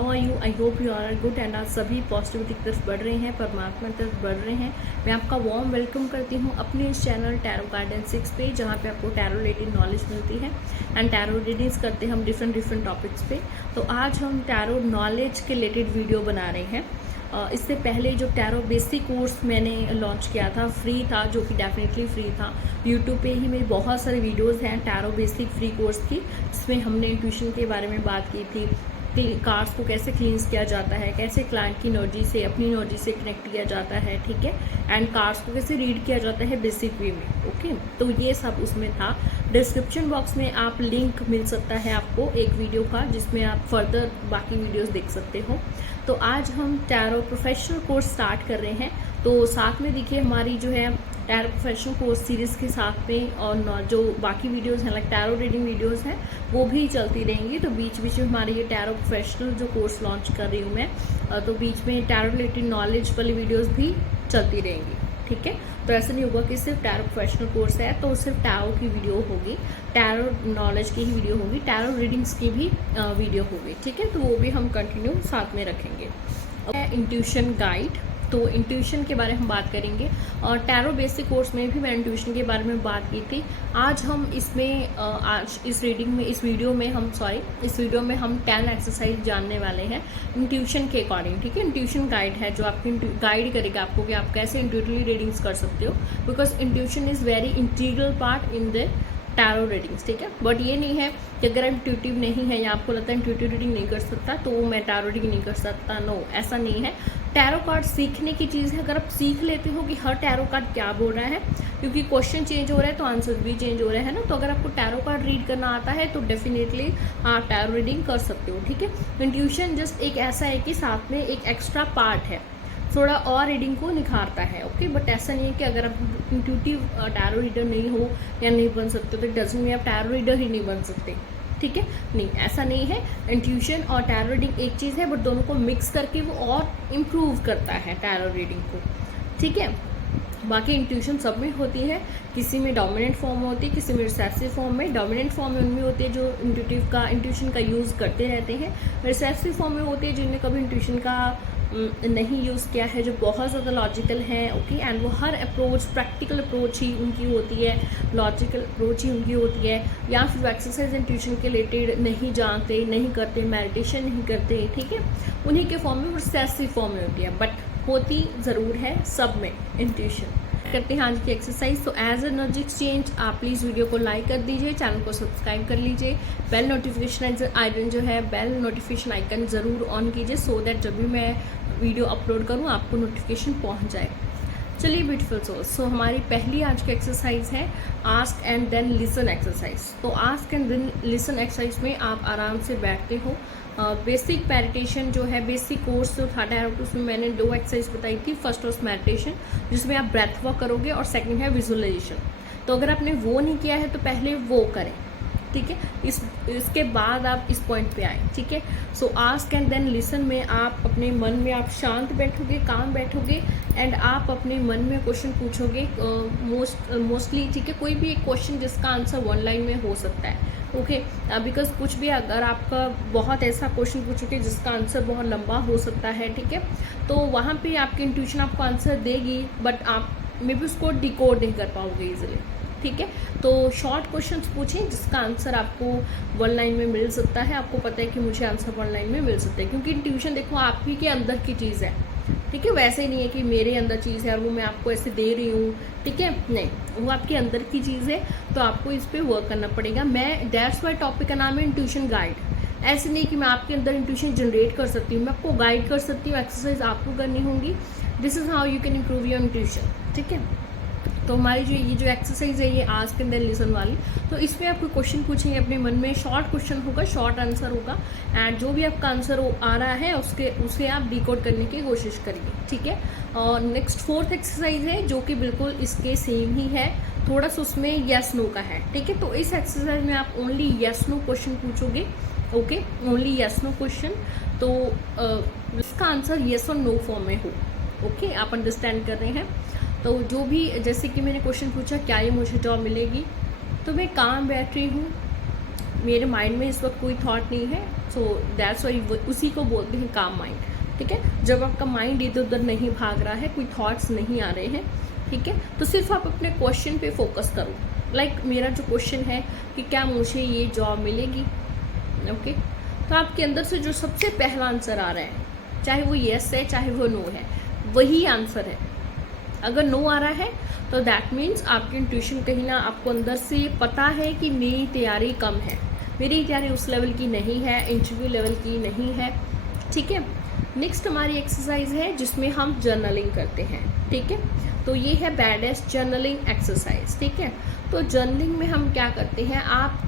How are you, I hope you are good and आज सभी positivity की तरफ बढ़ रहे हैं, परमात्मा की तरफ बढ़ रहे हैं। मैं आपका वार्म वेलकम करती हूँ अपने इस चैनल टैरो गार्डन 6 पे, जहाँ पे आपको टैरो रिलेटेड नॉलेज मिलती है एंड टैरो रीडिंग्स करते हैं हम डिफरेंट टॉपिक्स पे। तो आज हम टैरो नॉलेज के रिलेटेड वीडियो बना रहे हैं। इससे पहले जो टैरो बेसिक कोर्स मैंने लॉन्च किया था, फ्री था, जो कि डेफिनेटली फ्री था। यूट्यूब पे ही मेरी बहुत सारी वीडियोस हैं टैरो बेसिक फ्री कोर्स की, जिसमें हमने इंट्यूशन के बारे में बात की थी, कार्ड्स को कैसे क्लींस किया जाता है, कैसे क्लाइंट की एनर्जी से अपनी एनर्जी से कनेक्ट किया जाता है, ठीक है, एंड कार्ड्स को कैसे रीड किया जाता है बेसिक वे में। ओके, तो ये सब उसमें था। डिस्क्रिप्शन बॉक्स में आप लिंक मिल सकता है आपको एक वीडियो का, जिसमें आप फर्दर बाकी वीडियोस देख सकते हो। तो आज हम टैरो प्रोफेशनल कोर्स स्टार्ट कर रहे हैं। तो साथ में देखिए हमारी जो है टैरो प्रोफेशनल कोर्स सीरीज़ के साथ में और जो बाकी वीडियोस हैं लाइक टैरो रीडिंग वीडियोस हैं वो भी चलती रहेंगी। तो बीच बीच में हमारी ये टैरो प्रोफेशनल जो कोर्स लॉन्च कर रही हूँ मैं, तो बीच में टैरो रिलेटेड नॉलेज वाली वीडियोस भी चलती रहेंगी, ठीक है। तो ऐसा नहीं होगा कि सिर्फ टैरो प्रोफेशनल कोर्स है तो सिर्फ टैरो की वीडियो होगी, टैरो नॉलेज की ही वीडियो होगी, टैरो रीडिंग्स की भी वीडियो होगी, ठीक है। तो वो भी हम कंटिन्यू साथ में रखेंगे। इंट्यूशन गाइड, तो इंट्यूशन के बारे में हम बात करेंगे और टैरो बेसिक कोर्स में भी मैं इंट्यूशन के बारे में बात की थी। आज हम इसमें आज इस रीडिंग में इस वीडियो में हम 10 एक्सरसाइज जानने वाले हैं इंट्यूशन के अकॉर्डिंग, ठीक है। इंट्यूशन गाइड है जो आपकी गाइड करेगा आपको कि आप कैसे इंट्यूटिवली रीडिंग्स कर सकते हो, because intuition is very integral part in the tarot readings, ठीक है। बट ये नहीं है कि अगर आप इंट्यूटिव नहीं है या आपको लगता है इंट्यूटिव रीडिंग नहीं कर सकता तो मैं टैरो रीडिंग नहीं कर सकता, नो, ऐसा नहीं है। टैरो कार्ड सीखने की चीज़ है। अगर आप सीख लेते हो कि हर टैरो कार्ड क्या बोल रहा है, क्योंकि क्वेश्चन चेंज हो रहा है तो आंसर भी चेंज हो रहे हैं ना, तो अगर आपको टैरो कार्ड रीड करना आता है तो डेफिनेटली आप टैरो रीडिंग कर सकते हो, ठीक है। इंट्यूशन जस्ट एक ऐसा है कि साथ में एक एक्स्ट्रा पार्ट है, थोड़ा और रीडिंग को निखारता है, ओके। बट ऐसा नहीं है कि अगर आप इंट्यूटिव टैरो रीडर नहीं हो या नहीं बन सकते तो डजंट मीन आप टैरो रीडर ही नहीं बन सकते, ठीक है, नहीं, ऐसा नहीं है। इंट्यूशन और टैरो रीडिंग एक चीज़ है, बट दोनों को मिक्स करके वो और इम्प्रूव करता है टैरो रीडिंग को, ठीक है। बाकी इंट्यूशन सब में होती है, किसी में डोमिनेंट फॉर्म में होती है, किसी में रिसेप्सिव फॉर्म में। डोमिनेंट फॉर्म में उनमें होती है जो इंट्यूशन का यूज़ करते रहते हैं। रिसेप्सिव फॉर्म में होती है जिनने कभी इंट्यूशन का नहीं यूज़ किया है, जो बहुत ज़्यादा लॉजिकल है, ओके, एंड वो हर अप्रोच प्रैक्टिकल अप्रोच ही उनकी होती है, लॉजिकल अप्रोच ही उनकी होती है, या फिर एक्सरसाइज इंट्यूशन के रिलेटेड नहीं जानते, नहीं करते, मेडिटेशन नहीं करते, ठीक है, उन्हीं के फॉर्म में रिसेप्सिव फॉर्म में होती है। बट होती ज़रूर है सब में इंट्यूशन। करते हैं आज की एक्सरसाइज। तो एज एनर्जी एक्सचेंज आप प्लीज़ वीडियो को लाइक कर दीजिए, चैनल को सब्सक्राइब कर लीजिए, बेल नोटिफिकेशन आइकन जो है बेल नोटिफिकेशन आइकन ज़रूर ऑन कीजिए, सो दैट जब भी मैं वीडियो अपलोड करूँ आपको नोटिफिकेशन पहुँच जाए। चलिए ब्यूटीफुल सोल्स, सो हमारी पहली आज की एक्सरसाइज है ask and then listen exercise. तो ask and then listen exercise में आप आराम से बैठते हो। बेसिक मेडिटेशन जो है, बेसिक कोर्स जो था टैरो, उसमें मैंने 2 एक्सरसाइज बताई थी। फर्स्ट वॉज मेडिटेशन जिसमें आप ब्रेथ वर्क करोगे और सेकंड है विजुअलाइजेशन। तो अगर आपने वो नहीं किया है तो पहले वो करें, ठीक है, इसके बाद आप इस पॉइंट पे आए, ठीक है। So ask and then listen में आप अपने मन में आप शांत बैठोगे, काम बैठोगे एंड आप अपने मन में क्वेश्चन पूछोगे मोस्टली, ठीक है, कोई भी एक क्वेश्चन जिसका आंसर 1 लाइन में हो सकता है, ओके। बिकॉज कुछ भी अगर आपका बहुत ऐसा क्वेश्चन पूछोगे जिसका आंसर बहुत लंबा हो सकता है, ठीक है, तो वहाँ पे आपकी इंट्यूशन आपको आंसर देगी, बट आप मे बी उसको डिकोड नहीं कर पाओगे ईजिली, ठीक है। तो शॉर्ट क्वेश्चंस पूछें जिसका आंसर आपको 1 लाइन में मिल सकता है। आपको पता है कि मुझे आंसर 1 लाइन में मिल सकता है, क्योंकि इंट्यूशन देखो आप ही के अंदर की चीज़ है, ठीक है। वैसे नहीं है कि मेरे अंदर चीज़ है और वो मैं आपको ऐसे दे रही हूँ, ठीक है, नहीं, वो आपके अंदर की चीज़ है, तो आपको इस पर वर्क करना पड़ेगा। मैं दैट्स वाई टॉपिक का नाम है इंट्यूशन गाइड। ऐसे नहीं कि मैं आपके अंदर इंट्यूशन जनरेट कर सकती हूँ, मैं आपको गाइड कर सकती हूँ, एक्सरसाइज आपको करनी होंगी। This is how you can improve your intuition, ठीक है। तो हमारी जो ये जो एक्सरसाइज है ये आस्क एंड देन लिसन वाली, तो इसमें आपको क्वेश्चन पूछेंगे अपने मन में, शॉर्ट क्वेश्चन होगा, शॉर्ट आंसर होगा, एंड जो भी आपका आंसर आ रहा है उसे आप डिकोड करने की कोशिश करिए, ठीक है। और नेक्स्ट 4th एक्सरसाइज है जो कि बिल्कुल इसके सेम ही है, थोड़ा सा उसमें येस नो का है, ठीक है। तो इस एक्सरसाइज में आप ओनली येस नो क्वेश्चन पूछोगे, okay, only yes no question, तो इसका आंसर येस और नो फॉर्म में हो, ओके, आप अंडरस्टैंड कर रहे हैं। तो जो भी, जैसे कि मैंने क्वेश्चन पूछा क्या ये मुझे जॉब मिलेगी, तो मैं काम बैठ रही हूँ, मेरे माइंड में इस वक्त कोई थॉट नहीं है, सो दैट्स वाई उसी को बोलते हैं काम माइंड। ठीक है, जब आपका माइंड इधर उधर नहीं भाग रहा है, कोई थॉट्स नहीं आ रहे हैं, ठीक है, तो सिर्फ आप अपने क्वेश्चन पे फोकस करो। लाइक मेरा जो क्वेश्चन है कि क्या मुझे ये जॉब मिलेगी, ओके, तो आपके अंदर से जो सबसे पहला आंसर आ रहा है, चाहे वो येस है चाहे वो नो है, वही आंसर है। अगर नो आ रहा है तो दैट मीन्स आपकी इंट्यूशन कहीं ना आपको अंदर से पता है कि मेरी तैयारी कम है, मेरी तैयारी उस लेवल की नहीं है, इंटरव्यू लेवल की नहीं है। ठीक है, नेक्स्ट हमारी एक्सरसाइज है जिसमें हम जर्नलिंग करते हैं। ठीक है, तो ये है बैडेस्ट जर्नलिंग एक्सरसाइज। ठीक है, तो जर्नलिंग में हम क्या करते हैं, आप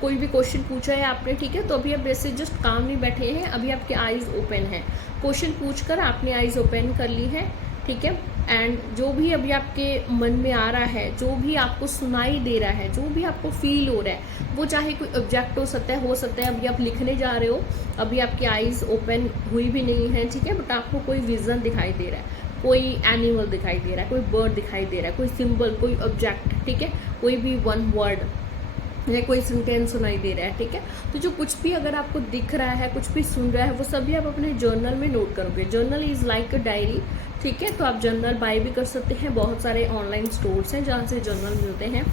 कोई भी क्वेश्चन पूछा है आपने, ठीक है, तो अभी आप वैसे जस्ट काम नहीं बैठे हैं, अभी आपके आईज ओपन हैं, क्वेश्चन पूछकर आपने आईज ओपन कर ली है। ठीक है, एंड जो भी अभी आपके मन में आ रहा है, जो भी आपको सुनाई दे रहा है, जो भी आपको फील हो रहा है, वो चाहे कोई ऑब्जेक्ट हो सकता है अभी आप लिखने जा रहे हो, अभी आपकी आईज ओपन हुई भी नहीं है, ठीक है, बट आपको कोई विजन दिखाई दे रहा है, कोई एनिमल दिखाई दे रहा है, कोई बर्ड दिखाई दे रहा है, कोई सिंबल, कोई ऑब्जेक्ट, ठीक है, कोई भी वन वर्ड या कोई सेंटेंस सुनाई दे रहा है। ठीक है, तो जो कुछ भी अगर आपको दिख रहा है, कुछ भी सुन रहा है, वो सभी आप अपने जर्नल में नोट करोगे। Journal is like a diary. ठीक है, तो आप जर्नल बाय भी कर सकते हैं, बहुत सारे ऑनलाइन स्टोर्स हैं जहाँ से जर्नल मिलते हैं।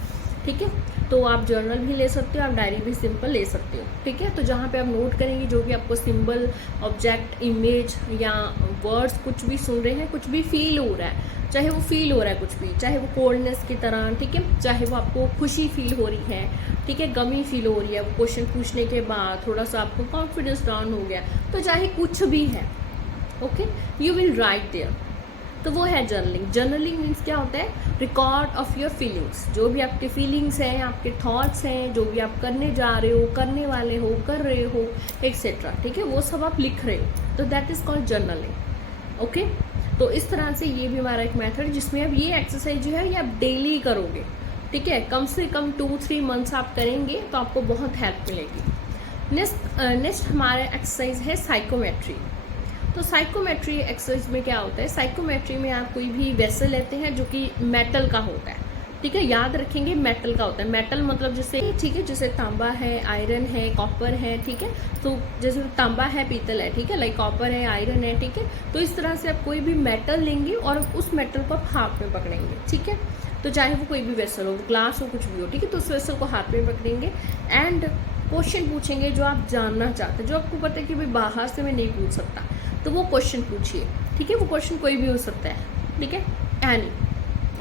ठीक है, तो आप जर्नल भी ले सकते हो, आप डायरी भी सिंपल ले सकते हो। ठीक है, तो जहाँ पे आप नोट करेंगे जो भी आपको सिंबल, ऑब्जेक्ट, इमेज या वर्ड्स कुछ भी सुन रहे हैं, कुछ भी फील हो रहा है, चाहे वो फील हो रहा है कुछ भी, चाहे वो कोल्डनेस की तरह, ठीक है, चाहे वो आपको खुशी फील हो रही है, ठीक है, गमी फील हो रही है, वो क्वेश्चन पूछने के बाद थोड़ा सा आपको कॉन्फिडेंस डाउन हो गया, तो चाहे कुछ भी है, okay, you will write there. तो वो है जर्नलिंग। जर्नलिंग मीन्स क्या होता है, रिकॉर्ड ऑफ योर फीलिंग्स, जो भी आपके फीलिंग्स हैं, आपके थॉट्स हैं, जो भी आप करने जा रहे हो, करने वाले हो, कर रहे हो, एक्सेट्रा। ठीक है, वो सब आप लिख रहे हो, तो that is called journaling. Okay, तो इस तरह से ये भी हमारा एक मेथड, जिसमें अब ये एक्सरसाइज जो है ये आप डेली करोगे। ठीक है, कम से कम 2-3 मंथ्स आप करेंगे तो आपको बहुत हेल्प मिलेगी। नेक्स्ट हमारा एक्सरसाइज है साइकोमेट्री। तो साइकोमेट्री एक्सरसाइज में क्या होता है, साइकोमेट्री में आप कोई भी वेसल लेते हैं जो कि मेटल का होता है। ठीक है, याद रखेंगे मेटल का होता है। मेटल मतलब जैसे, ठीक है, जैसे तांबा है, आयरन है, कॉपर है, ठीक है, तो जैसे तांबा है, पीतल है, ठीक है, लाइक कॉपर है, आयरन है, ठीक है, तो इस तरह से आप कोई भी मेटल लेंगे और उस मेटल को आप हाथ में पकड़ेंगे। ठीक है, तो चाहे वो कोई भी वेसल हो, ग्लास हो, कुछ भी हो, ठीक है, तो उस वेसल को हाथ में पकड़ेंगे एंड क्वेश्चन पूछेंगे जो आप जानना चाहते हैं, जो आपको पता है कि भाई बाहर से मैं नहीं पूछ सकता, तो वो क्वेश्चन पूछिए। ठीक है, वो क्वेश्चन कोई भी हो सकता है। ठीक है,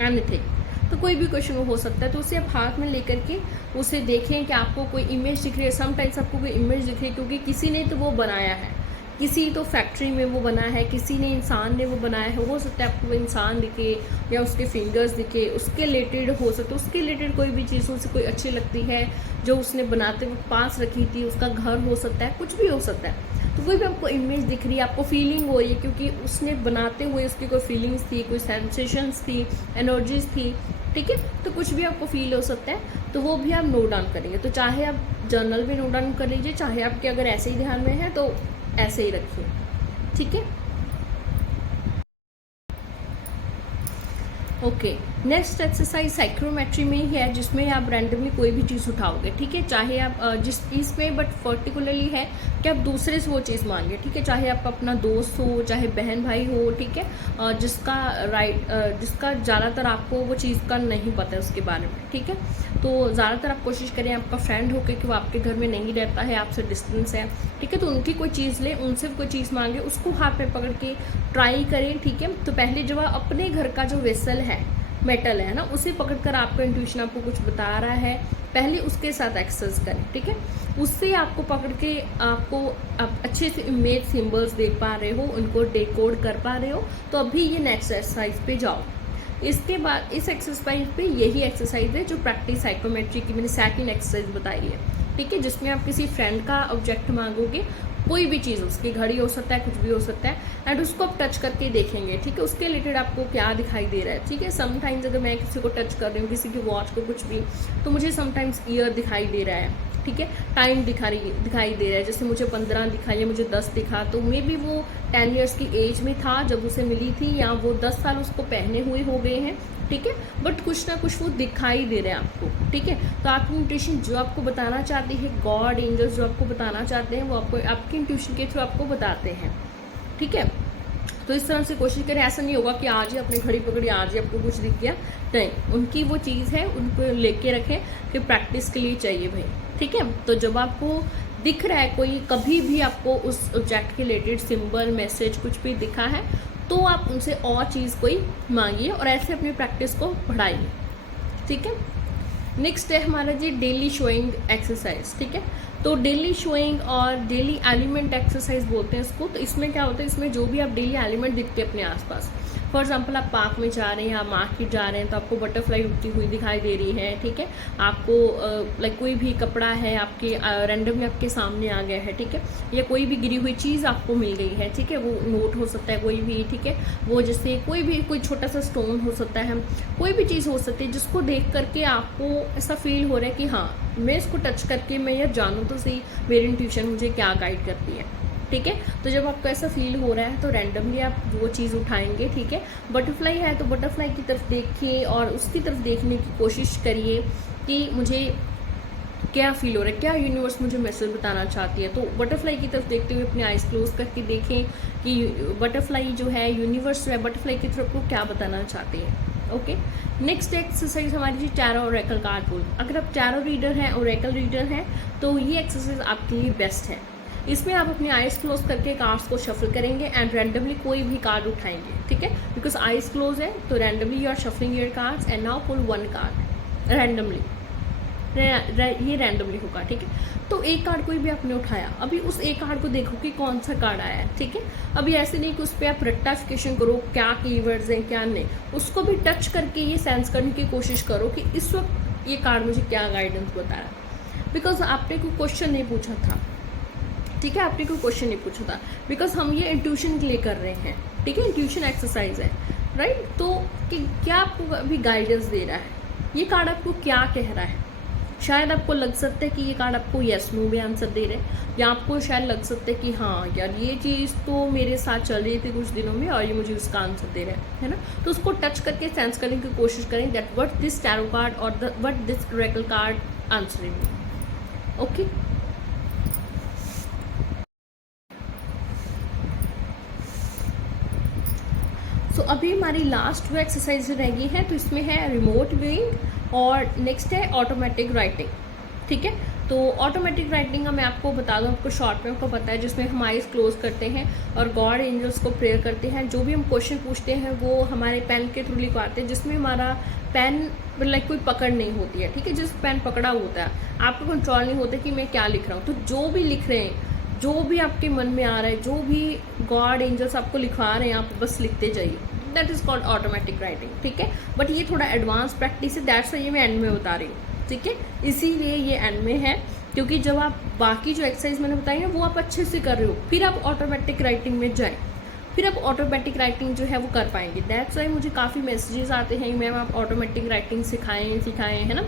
एनीथिंग, तो कोई भी क्वेश्चन वो हो सकता है, तो उसे आप हाथ में लेकर के उसे देखें कि आपको कोई इमेज दिख रही है। समटाइम्स आपको कोई इमेज दिख रही है क्योंकि किसी ने तो वो बनाया है, किसी तो फैक्ट्री में वो बना है, किसी ने इंसान ने वो बनाया है, हो सकता है आपको वो इंसान दिखे या उसके फिंगर्स दिखे, उसके रिलेटेड हो सकता है, उसके रिलेटेड कोई भी चीज़ उसे कोई अच्छी लगती है जो उसने बनाते वक्त पास रखी थी, उसका घर हो सकता है, कुछ भी हो सकता है, तो कोई भी आपको इमेज दिख रही है, आपको फीलिंग हो रही है क्योंकि उसने बनाते हुए उसकी कोई फीलिंग्स थी, कोई सेंसेशंस थी, एनर्जीज थी। ठीक है, तो कुछ भी आपको फील हो सकता है, तो वो भी आप नोट डाउन करेंगे। तो चाहे आप जर्नल में नोट डाउन कर लीजिए, चाहे आपके अगर ऐसे ही ध्यान में है तो ऐसे ही रखिए। ठीक है, ओके, नेक्स्ट एक्सरसाइज साइक्रोमेट्री में ही है, जिसमें आप रैंडमली कोई भी चीज़ उठाओगे। ठीक है, चाहे आप जिस चीज़ में बट पर्टिकुलरली है कि आप दूसरे से वो चीज़ मांगे। ठीक है, चाहे आप अपना दोस्त हो, चाहे बहन भाई हो, ठीक है, जिसका ज़्यादातर आपको वो चीज़ का नहीं पता है उसके बारे में। ठीक है, तो ज़्यादातर आप कोशिश करें आपका फ्रेंड हो, क्योंकि वो आपके घर में नहीं रहता है, आपसे डिस्टेंस है। ठीक है, तो उनकी कोई चीज़ लें, उनसे कोई चीज़ मांगे, उसको हाथ में पकड़ के ट्राई करें। ठीक है, तो पहले जब आप अपने घर का जो वेसल है, मेटल है ना, उसे पकड़कर आपका इंट्यूशन आपको कुछ बता रहा है, पहले उसके साथ एक्सरसाइज करें। ठीक है, उससे आपको पकड़ के आप अच्छे से इमेज सिंबल्स देख पा रहे हो, उनको डिकोड कर पा रहे हो, तो अभी ये नेक्स्ट एक्सरसाइज पे जाओ। इसके बाद इस एक्सरसाइज पे यही एक्सरसाइज है जो प्रैक्टिस साइकोमेट्री की मैंने सेकंड एक्सरसाइज बताई है। ठीक है, जिसमें आप किसी फ्रेंड का ऑब्जेक्ट मांगोगे, कोई भी चीज़, उसकी घड़ी हो सकता है, कुछ भी हो सकता है, एंड उसको आप टच करके देखेंगे। ठीक है, उसके रिलेटेड आपको क्या दिखाई दे रहा है। ठीक है, समटाइम्स अगर मैं किसी को टच कर रही हूँ, किसी की वॉच को, कुछ भी, तो मुझे समटाइम्स ईयर दिखाई दे रहा है, ठीक है, टाइम दिखाई दे रहा है, जैसे मुझे 15 दिखा या मुझे 10 दिखा, तो मे बी वो 10 ईयर्स की एज में था जब उसे मिली थी, या वो 10 साल उसको पहने हुए हो गए हैं, ठीक है, बट कुछ ना कुछ वो दिखाई दे रहा है आपको, ठीक है। तो आपकी इंट्यूशन जो आपको बताना चाहती है, गॉड एंजल्स जो आपको बताना चाहते हैं, वो आपको आपकी इंट्यूशन के थ्रू आपको बताते हैं, ठीक है। तो इस तरह से कोशिश करें, ऐसा नहीं होगा कि आज ही अपनी घड़ी पकड़ी, आज ही आपको कुछ दिख गया, नहीं, उनकी वो चीज़ है, उनको लेके रखें कि प्रैक्टिस के लिए चाहिए भाई, ठीक है। तो जब आपको दिख रहा है कोई, कभी भी आपको उस ऑब्जेक्ट के रिलेटेड सिंबल, मैसेज कुछ भी दिखा है, तो आप उनसे और चीज़ कोई मांगिए और ऐसे अपनी प्रैक्टिस को बढ़ाइए, ठीक है। नेक्स्ट है हमारा जी डेली शोइंग एक्सरसाइज, ठीक है। तो डेली शोइंग और डेली एलिमेंट एक्सरसाइज बोलते हैं इसको। तो इसमें क्या होता है, इसमें जो भी आप डेली एलिमेंट दिखते हैं अपने आसपास, फॉर एग्जाम्पल आप पार्क में जा रहे हैं, आप मार्केट जा रहे हैं, तो आपको बटरफ्लाई उड़ती हुई दिखाई दे रही है, ठीक है। आपको लाइक कोई भी कपड़ा है आपके रैंडमली आपके सामने आ गया है, ठीक है, या कोई भी गिरी हुई चीज़ आपको मिल गई है, ठीक है, वो नोट हो सकता है कोई भी, ठीक है, वो जैसे कोई छोटा सा स्टोन हो सकता है, कोई भी चीज़ हो सकती है जिसको देख करके आपको ऐसा फील हो रहा है कि हाँ, मैं इसको टच करके मैं ये जानूँ तो सही मेरी इंट्यूशन मुझे क्या गाइड करती है, ठीक है। तो जब आपको ऐसा फील हो रहा है तो रैंडमली आप वो चीज़ उठाएंगे, ठीक है। बटरफ्लाई है तो बटरफ्लाई की तरफ देखिए और उसकी तरफ देखने की कोशिश करिए कि मुझे क्या फील हो रहा है, क्या यूनिवर्स मुझे मैसेज बताना चाहती है। तो बटरफ्लाई की तरफ देखते हुए अपनी आइज क्लोज करके देखें कि बटरफ्लाई जो है, यूनिवर्स जो है, बटरफ्लाई की तरफ को क्या बताना चाहती है। ओके, नेक्स्ट एक्सरसाइज हमारी जी टैरो ओरेकल कार्ड पुल। अगर आप टैरो रीडर हैं, ओरेकल रीडर हैं, तो ये एक्सरसाइज आपके लिए बेस्ट है। इसमें आप अपनी आइज क्लोज करके कार्ड्स को शफल करेंगे एंड रैंडमली कोई भी कार्ड उठाएंगे, ठीक है, बिकॉज आइज क्लोज है, तो randomly you are shuffling your cards and now pull one card randomly, ये रैंडमली होगा, ठीक है। तो एक कार्ड कोई भी आपने उठाया, अभी उस एक कार्ड को देखो कि कौन सा कार्ड आया है, ठीक है। अभी ऐसे नहीं कि उस पर आप रट्टाफिकेशन करो क्या कीवर्ड्स हैं क्या नहीं, उसको भी टच करके ये सेंस करने की कोशिश करो कि इस वक्त ये कार्ड मुझे क्या गाइडेंस बता रहा है, बिकॉज आपने कोई क्वेश्चन नहीं पूछा था, ठीक है, आपने कोई क्वेश्चन नहीं पूछा था, बिकॉज हम ये इंट्यूशन के लिए कर रहे हैं, ठीक है, इंट्यूशन एक्सरसाइज है, राइट। तो कि क्या आपको अभी गाइडेंस दे रहा है, ये कार्ड आपको क्या कह रहा है। शायद आपको लग सकता है कि ये कार्ड आपको यस नो में आंसर दे रहे हैं, या आपको शायद लग सकता है कि हाँ यार ये चीज़ तो मेरे साथ चल रही थी कुछ दिनों में और ये मुझे उसका आंसर दे रहा है ना। तो उसको टच करके सेंस करने की कोशिश करें that what this tarot card और what this oracle card answering. Okay, so अभी हमारी लास्ट वो एक्सरसाइज रह गई है, तो इसमें है रिमोट व्यूइंग और नेक्स्ट है ऑटोमेटिक राइटिंग, ठीक है। तो ऑटोमेटिक राइटिंग का मैं आपको बता दूं, आपको शॉर्ट में आपको पता है, जिसमें हम आइज क्लोज करते हैं और गॉड एंजल्स को प्रेयर करते हैं, जो भी हम क्वेश्चन पूछते हैं वो हमारे पेन के थ्रू लिखवाते हैं, जिसमें हमारा पेन लाइक कोई पकड़ नहीं होती है, ठीक है, जिस पेन पकड़ा होता है आपको कंट्रोल नहीं होता कि मैं क्या लिख रहा हूँ। तो जो भी लिख रहे हैं, जो भी आपके मन में आ रहा है, जो भी गॉड एंजल्स आपको लिखवा रहे हैं, आप बस लिखते जाइए, that is called automatic writing, ठीक है। बट ये थोड़ा एडवांस प्रैक्टिस है, दैट्स वाई ये मैं एंड में बता रही हूँ, ठीक है, इसीलिए ये एंड में है, क्योंकि जब आप बाकी जो एक्सरसाइज मैंने बताई है वो आप अच्छे से कर रहे हो, फिर आप ऑटोमेटिक राइटिंग में जाएं, फिर आप ऑटोमेटिक राइटिंग जो है वो कर पाएंगे। दैट्स वाई मुझे काफ़ी मैसेजेस आते हैं, मैम आप ऑटोमेटिक राइटिंग सिखाएं, है ना।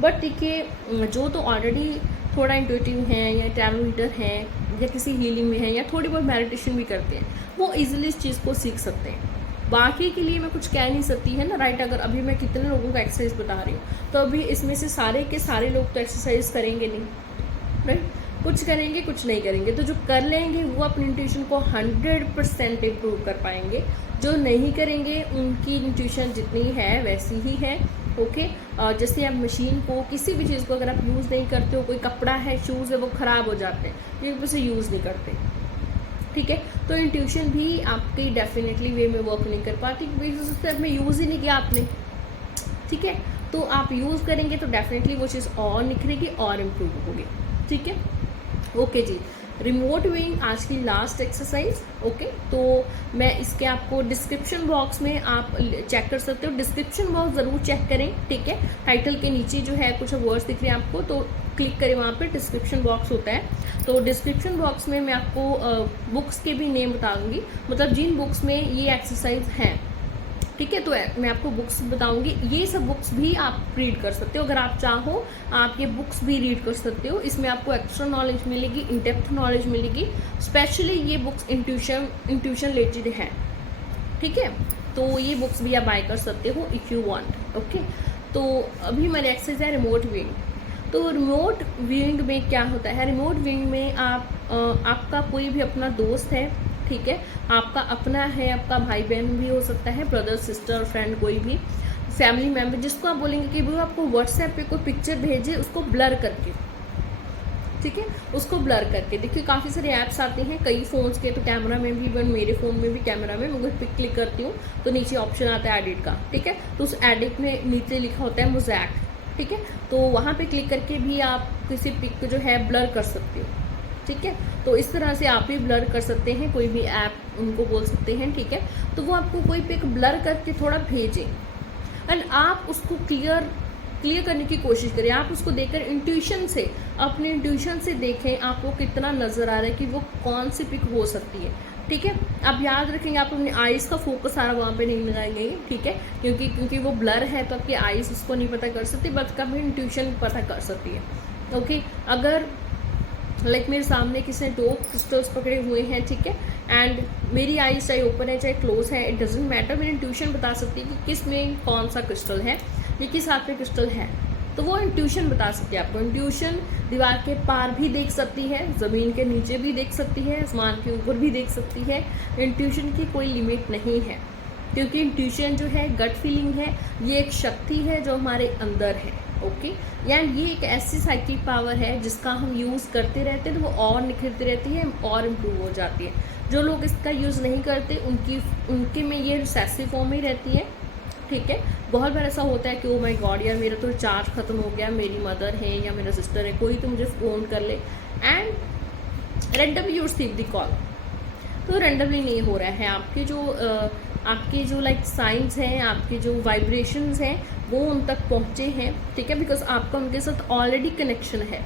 बट देखिए, जो तो ऑलरेडी थोड़ा इंट्यूटिव हैं या टैरो रीडर हैं या किसी हीलिंग में है या थोड़ी बहुत मेडिटेशन भी करते हैं, वो इजीली इस चीज़ को सीख सकते हैं। बाकी के लिए मैं कुछ कह नहीं सकती है ना, राइट। अगर अभी मैं कितने लोगों का एक्सरसाइज बता रही हूँ, तो अभी इसमें से सारे के सारे लोग तो एक्सरसाइज करेंगे नहीं, राइट, कुछ करेंगे कुछ नहीं करेंगे। तो जो कर लेंगे वो अपनी इंट्यूशन को 100% इम्प्रूव कर पाएंगे, जो नहीं करेंगे उनकी इंट्यूशन जितनी है वैसी ही है। ओके, जैसे आप मशीन को, किसी भी चीज़ को अगर आप यूज़ नहीं करते हो, कोई कपड़ा है, शूज़ है, वो ख़राब हो जाते हैं, ये उसे यूज़ नहीं करते, ठीक है। तो इंट्यूशन भी आपकी डेफिनेटली वे में वर्क नहीं कर पाती, क्योंकि उससे आपने यूज़ ही नहीं किया आपने, ठीक है। तो आप यूज़ करेंगे तो डेफिनेटली वो चीज़ और निखरेगी और इम्प्रूव होगी, ठीक है। ओके जी, रिमोट व्यूइंग आज की लास्ट एक्सरसाइज। ओके, तो मैं इसके आपको डिस्क्रिप्शन बॉक्स में आप चेक कर सकते हो, डिस्क्रिप्शन बॉक्स ज़रूर चेक करें, ठीक है। टाइटल के नीचे जो है कुछ वर्ड्स दिख रहे हैं आपको, तो क्लिक करें, वहाँ पे डिस्क्रिप्शन बॉक्स होता है। तो डिस्क्रिप्शन बॉक्स में मैं आपको बुक्स के भी नेम बता दूँगी, मतलब जिन बुक्स में ये एक्सरसाइज हैं, ठीक है। तो मैं आपको बुक्स बताऊंगी, ये सब बुक्स भी आप रीड कर सकते हो। अगर आप चाहो आप ये बुक्स भी रीड कर सकते हो। इसमें आपको एक्स्ट्रा नॉलेज मिलेगी, इन डेप्थ नॉलेज मिलेगी। स्पेशली ये बुक्स इंट्यूशन रिलेटेड है, ठीक है। तो ये बुक्स भी आप बाय कर सकते हो इफ़ यू वांट। ओके, तो अभी हमारी एक्सरसाइज है रिमोट व्यूइंग। तो रिमोट व्यूइंग में क्या होता है, रिमोट व्यूइंग में आपका कोई भी अपना दोस्त है, ठीक है, आपका अपना है, आपका भाई बहन भी हो सकता है, ब्रदर सिस्टर फ्रेंड, कोई भी फैमिली मेम्बर, जिसको आप बोलेंगे कि वो आपको व्हाट्सएप पे कोई पिक्चर भेजे उसको ब्लर करके, ठीक है, उसको ब्लर करके। देखिए काफ़ी सारे ऐप्स आते हैं कई फ़ोन्स के, तो कैमरा में भी, इवन मेरे फ़ोन में भी कैमरा में मैं पिक क्लिक करती हूँ तो नीचे ऑप्शन आता है एडिट का, ठीक है। तो उस एडिट में नीचे लिखा होता है मोज़ैक, ठीक है। तो वहाँ पे क्लिक करके भी आप किसी पिक को जो है ब्लर कर सकते हो, ठीक है। तो इस तरह से आप भी ब्लर कर सकते हैं, कोई भी ऐप उनको बोल सकते हैं, ठीक है। तो वो आपको कोई पिक ब्लर करके थोड़ा भेजें एंड आप उसको क्लियर करने की कोशिश करें। आप उसको देखकर इंट्यूशन से, अपने इंट्यूशन से देखें आपको कितना नज़र आ रहा है कि वो कौन सी पिक हो सकती है, ठीक है। आप याद रखेंगे, आप अपने आइज़ का फोकस सारा वहाँ पे नहीं लगाएंगे, ठीक है, क्योंकि वो ब्लर है तो आपकी आइज़ उसको नहीं पता कर सकती, बट कभी इंट्यूशन पता कर सकती है। ओके, अगर लाइक मेरे सामने किसी ने 2 क्रिस्टल्स पकड़े हुए हैं, ठीक है, एंड मेरी आईज चाहे ओपन है चाहे क्लोज है, इट डजेंट मैटर, मेरी इंट्यूशन बता सकती है कि किस में कौन सा क्रिस्टल है, ये किस हाथ में क्रिस्टल है। तो वो इंट्यूशन बता सकती है आपको। इंट्यूशन दीवार के पार भी देख सकती है, ज़मीन के नीचे भी देख सकती है, आसमान के ऊपर भी देख सकती है। इंट्यूशन की कोई लिमिट नहीं है, क्योंकि इंट्यूशन जो है गट फीलिंग है, ये एक शक्ति है जो हमारे अंदर है। ओके, यानी ये एक ऐसी साइकिक पावर है जिसका हम यूज़ करते रहते हैं तो वो और निखरती रहती है और इम्प्रूव हो जाती है। जो लोग इसका यूज़ नहीं करते उनके में ये रिसेसिव फॉर्म ही रहती है, ठीक है। बहुत बार ऐसा होता है कि ओ माय गॉड यार मेरा तो रिचार्ज खत्म हो गया, मेरी मदर है या मेरा सिस्टर है, कोई तो मुझे फ़ोन कर ले, and randomly you receive the call. तो रेंडमली नहीं हो रहा है, आपके जो लाइक साइंस हैं, आपके जो वाइब्रेशंस हैं वो उन तक पहुँचे हैं, ठीक है, बिकॉज आपका उनके साथ ऑलरेडी कनेक्शन है,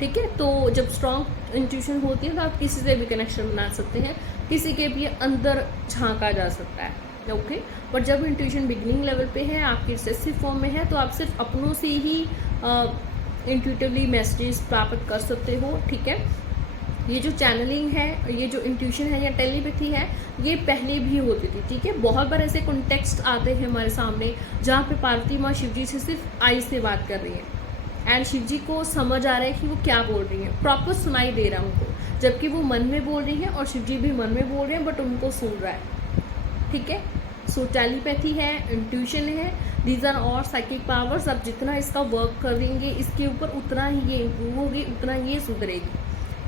ठीक है। तो जब स्ट्रॉन्ग इंट्यूशन होती है तो आप किसी से भी कनेक्शन बना सकते हैं, किसी के भी अंदर झांका जा सकता है, ओके। बट जब इंट्यूशन बिगिनिंग लेवल पे है, आपकी रिसेसिव फॉर्म में है, तो आप सिर्फ अपनों से ही इंट्यूटिवली मैसेजेस प्राप्त कर सकते हो, ठीक है। ये जो चैनलिंग है, ये जो इंट्यूशन है या टेलीपैथी है, ये पहले भी होती थी, ठीक है। बहुत बार ऐसे कॉन्टेक्स्ट आते हैं हमारे सामने जहाँ पे पार्वती माँ शिव जी से सिर्फ आई से बात कर रही है एंड शिव जी को समझ आ रहा है कि वो क्या बोल रही है, प्रॉपर सुनाई दे रहा है उनको, जबकि वो मन में बोल रही है और शिव जी भी मन में बोल रहे हैं, बट उनको सुन रहा है, ठीक है। सो टेलीपैथी है, इंट्यूशन है, दीज आर और साइकिक पावर्स। आप जितना इसका वर्क करेंगे इसके ऊपर उतना ही ये इम्प्रूव होगी, उतना ये सुधरेगी,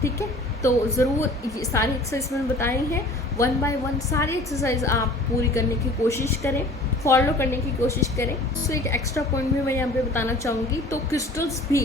ठीक है। तो ज़रूर ये सारी एक्सरसाइज मैंने बताई हैं, 1 बाय 1 सारी एक्सरसाइज आप पूरी करने की कोशिश करें, फॉलो करने की कोशिश करें। सो एक एक्स्ट्रा पॉइंट भी मैं यहाँ पे बताना चाहूँगी, तो क्रिस्टल्स भी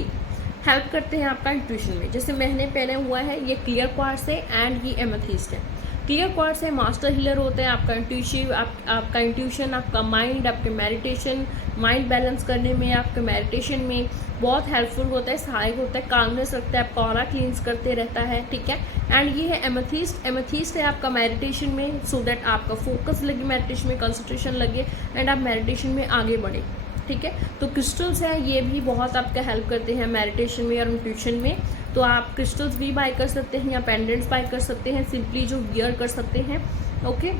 हेल्प करते हैं आपका इंट्यूशन में। जैसे मैंने पहले हुआ है, ये क्लियर क्वार्ट्ज है एंड ये एमेथिस्ट है। क्लियर क्वार्ट्ज है मास्टर हीलर होता है, आपका इंट्यूशन, आपका इंट्यूशन, आपका माइंड, आपके मेडिटेशन, माइंड बैलेंस करने में, आपके मेडिटेशन में बहुत हेल्पफुल होता है, सहायक होता है, कामनेस रखता है, आपका ऑरा क्लींस करते रहता है, ठीक है। एंड ये है एमेथिस्ट। एमेथिस्ट है आपका मेडिटेशन में, सो दैट आपका फोकस लगे मेडिटेशन में, कंसंट्रेशन लगे एंड आप मेडिटेशन में आगे बढ़े, ठीक है। तो क्रिस्टल्स है, ये भी बहुत आपका हेल्प करते हैं मेडिटेशन में और इंट्यूशन में। तो आप क्रिस्टल्स भी बाय कर सकते हैं या पेंडेंट्स बाय कर सकते हैं, सिंपली जो वियर कर सकते हैं, ओके,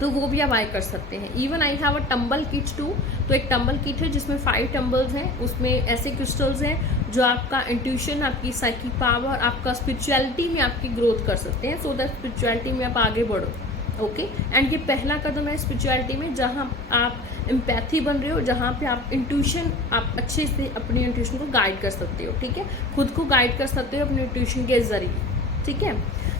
तो वो भी आप बाय कर सकते हैं। Even I have a tumble kit too. तो एक टम्बल किट है जिसमें 5 टम्बल्स हैं, उसमें ऐसे क्रिस्टल्स हैं जो आपका इंट्यूशन, आपकी साइकिक पावर, आपका स्पिरिचुअलिटी में आपकी ग्रोथ कर सकते हैं, सो दैट स्पिरिचुअलिटी में आप आगे बढ़ो, ओके। एंड ये पहला कदम है स्पिरिचुअलिटी में, जहाँ आप एम्पैथी बन रहे हो, जहाँ पे आप इंट्यूशन, आप अच्छे से अपनी इंट्यूशन को गाइड कर सकते हो, ठीक है, खुद को गाइड कर सकते हो अपने इंट्यूशन के जरिए, ठीक है।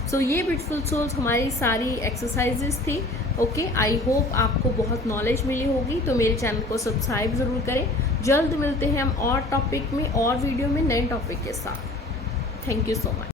सो ये ब्यूटीफुल सोल्स हमारी सारी एक्सरसाइजेस थी, ओके। आई होप आपको बहुत नॉलेज मिली होगी। तो मेरे चैनल को सब्सक्राइब ज़रूर करें। जल्द मिलते हैं हम और टॉपिक में और वीडियो में नए टॉपिक के साथ। Thank you so much.